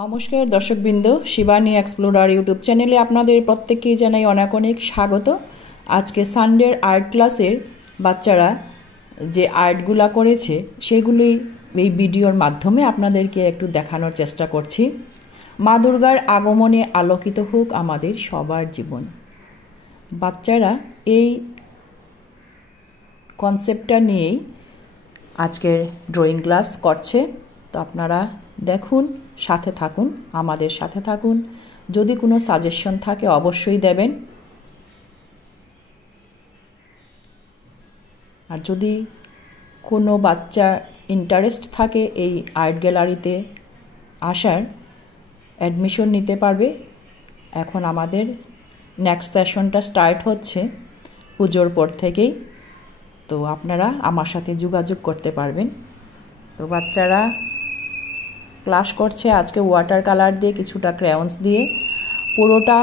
নমস্কার দর্শকবৃন্দ, Shivani explorer YouTube চ্যানেলে আপনাদের প্রত্যেককেই জানাই অনেক অনেক স্বাগত। আজকে সানডের আর্ট ক্লাসের বাচ্চারা যে আর্টগুলা করেছে সেগুলি এই ভিডিওর মাধ্যমে আপনাদেরকে একটু দেখানোর চেষ্টা করছি। মা দুর্গার আগমনে আলোকিত হোক আমাদের সবার জীবন। বাচ্চারা এই কনসেপ্টটা নিয়েই আজকের ড্রয়িং ক্লাস করছে, তো আপনারা দেখুন, সাথে থাকুন, আমাদের সাথে থাকুন। যদি কোনো সাজেশন থাকে অবশ্যই দেবেন, আর যদি কোনো বাচ্চার ইন্টারেস্ট থাকে এই আর্ট গ্যালারিতে আসার, অ্যাডমিশন নিতে পারবে। এখন আমাদের নেক্সট সেশনটা স্টার্ট হচ্ছে পুজোর পর থেকেই, তো আপনারা আমার সাথে যোগাযোগ করতে পারবেন। তো বাচ্চারা ক্লাস করছে আজকে ওয়াটার কালার দিয়ে, কিছুটা ক্রেয়ন্স দিয়ে। পুরোটা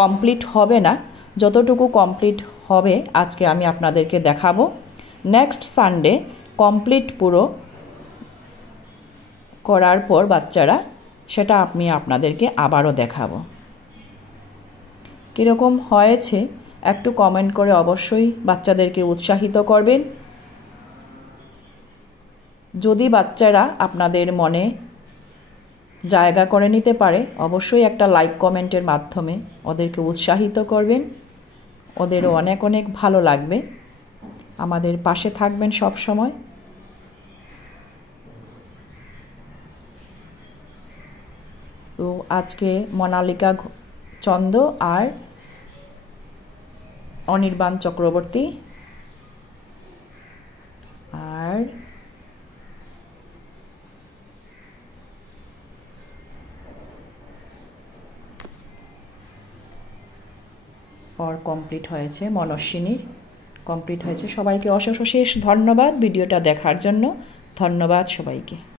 কমপ্লিট হবে না, যতটুকু কমপ্লিট হবে আজকে আমি আপনাদেরকে দেখাবো। নেক্সট সানডে কমপ্লিট পুরো করার পর বাচ্চারা সেটা আমি আপনাদেরকে আবারও দেখাবো। কীরকম হয়েছে একটু কমেন্ট করে অবশ্যই বাচ্চাদেরকে উৎসাহিত করবেন। যদি বাচ্চারা আপনাদের মনে জায়গা করে নিতে পারে, অবশ্যই একটা লাইক কমেন্টের মাধ্যমে ওদেরকে উৎসাহিত করবেন, ওদেরও অনেক অনেক ভালো লাগবে। আমাদের পাশে থাকবেন সব সময়। তো আজকে মনালিকা চন্দ আর অনির্বাণ চক্রবর্তী আর কমপ্লিট হয়েছে, মনস্বিনীর কমপ্লিট হয়েছে। সবাইকে অশেষ ধন্যবাদ ভিডিওটা দেখার জন্য। ধন্যবাদ সবাইকে।